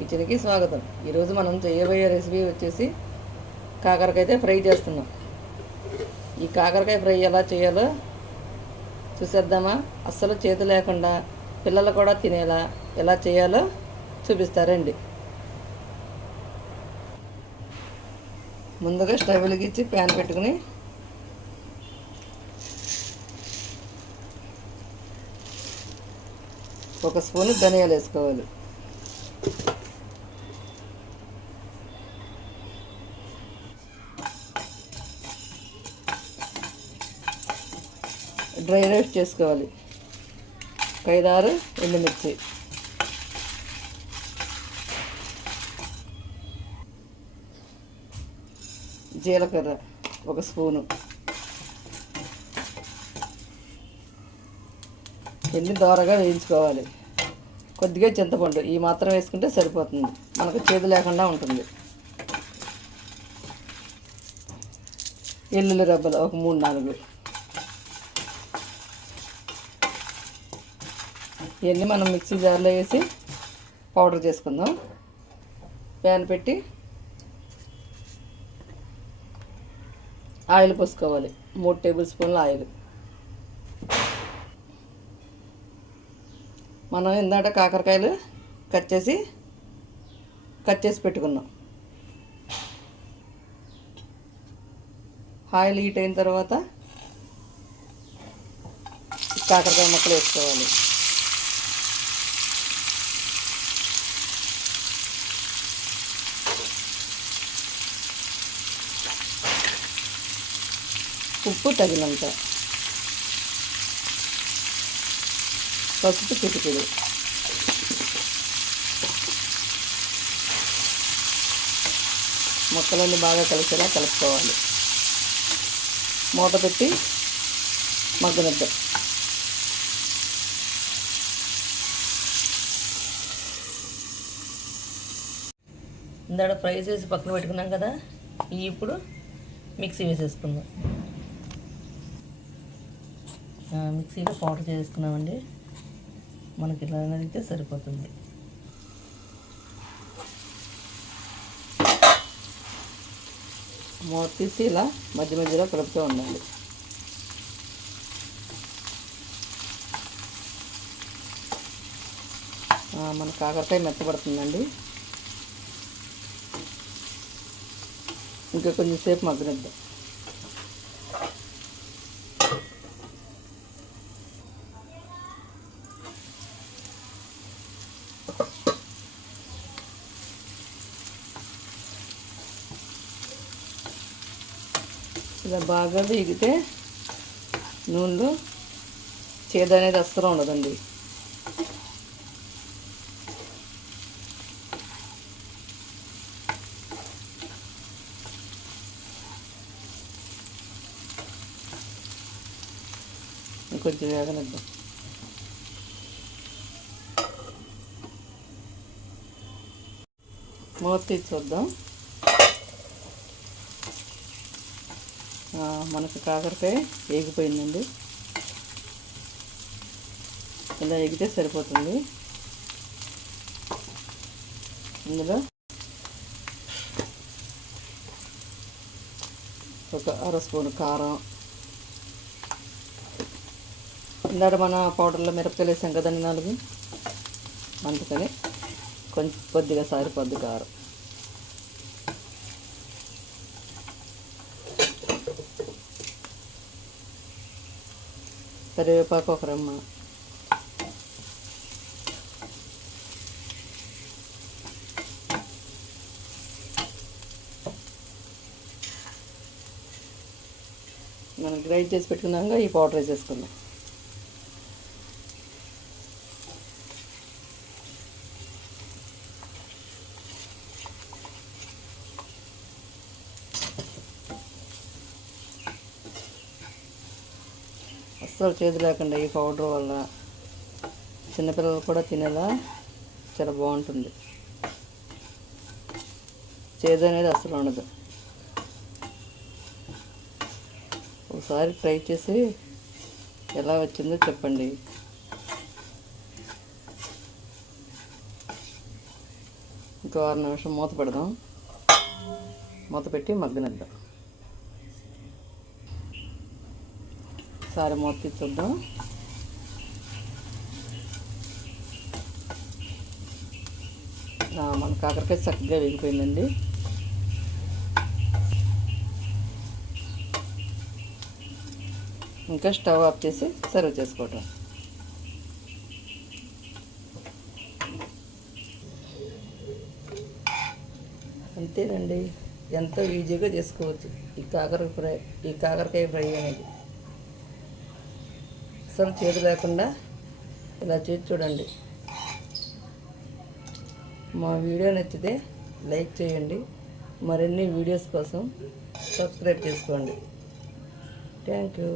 కిచెన్కి స్వాగతం. ఈరోజు మనం చేయబోయే రెసిపీ వచ్చేసి కాకరకాయ ఫ్రై చేస్తున్నాం. ఈ కాకరకాయ ఫ్రై ఎలా చేయాలో చూసేద్దామా? అస్సలు చేతి లేకుండా పిల్లలు కూడా తినేలా ఎలా చేయాలో చూపిస్తారండి. ముందుగా స్టవ్ వెలిగించి ప్యాన్ పెట్టుకుని ఒక స్పూను ధనియాలు వేసుకోవాలి. డ్రై రోస్ట్ చేసుకోవాలి. 5-6 ఎండుమిర్చి, జీలకర్ర 1 స్పూను, ఎన్ని దోరగా వేయించుకోవాలి. కొద్దిగా చింతపండు ఈ మాత్రం వేసుకుంటే సరిపోతుంది, మనకు చేదు లేకుండా ఉంటుంది. వెల్లుల్లి రబ్బలు ఒక 3-4. ఇవన్నీ మనం మిక్సీ జార్లో వేసి పౌడర్ చేసుకుందాం. ప్యాన్ పెట్టి ఆయిల్ పోసుకోవాలి. 3 టేబుల్ స్పూన్ల ఆయిల్. మనం ఇందాక కాకరకాయలు కట్ చేసి పెట్టుకున్నాం. ఆయిల్ హీట్ అయిన తర్వాత కాకరకాయ ముక్కలు వేసుకోవాలి. ఉప్పు తగినంత, పసుపు చిటికెడు, ముక్కలన్నీ బాగా కలిసేలా కలుపుకోవాలి. మూత పెట్టి మగ్గనిద్దాం. ఇందాక ఫ్రై చేసి పక్కన పెట్టుకున్నాం కదా, ఇప్పుడు మిక్సీ వేసేసుకుందాం. మిక్సీలో పౌడర్ చేసుకున్నామండి. మనకి ఇలా అయితే సరిపోతుంది. మూత తీసి ఇలా మధ్య మధ్యలో కలుపుతూ ఉండాలి. మన కాకరకాయ మెత్తపడుతుందండి. ఇంకా కొంచెంసేపు మగ్గనిద్దాం. ఇలా బాగా వేగితే నూనెలో చేదు అనేది అస్సలు ఉండదండి. కొంచెం వేగనిద్దాం. మూత తీసి చూద్దాం. మనకు కాకరకాయ వేగిపోయిందండి. ఇలా ఎగితే సరిపోతుంది. ఇందులో ఒక 1/2 స్పూను కారం, ఇందాక మన పౌడర్లో మిరపకాయలు వేసాం కదండి 4, అందుకని కొద్దిగా సరిపోద్ది కారం. కరివేపాకు 1 రెమ్మ, మనం గ్రైండ్ చేసి పెట్టుకున్నాక ఈ పౌడర్ వేసేసుకుందాం. అస్సలు చేదు లేకుండా ఈ పౌడర్ వల్ల చిన్నపిల్లలు కూడా తినేలా చాలా బాగుంటుంది. చేదు అనేది అస్సలు ఉండదు. ఒకసారి ట్రై చేసి ఎలా వచ్చిందో చెప్పండి. ఇంకో 6 నిమిషం మూత పెడదాం. మూత పెట్టి మగ్గనిద్దాం. ఒకసారి మూత తీద్దాం. మన కాకరకాయ చక్కగా వేగిపోయిందండి. ఇంకా స్టవ్ ఆఫ్ చేసి సర్వ్ చేసుకోవటం. అంతేనండి, ఎంతో ఈజీగా చేసుకోవచ్చు ఈ కాకరకాయ ఫ్రై అనేది. అసలు చేదు లేకుండా ఇలా చేసి చూడండి. మా వీడియో నచ్చితే లైక్ చేయండి. మరిన్ని వీడియోస్ కోసం సబ్స్క్రైబ్ చేసుకోండి. Thank you.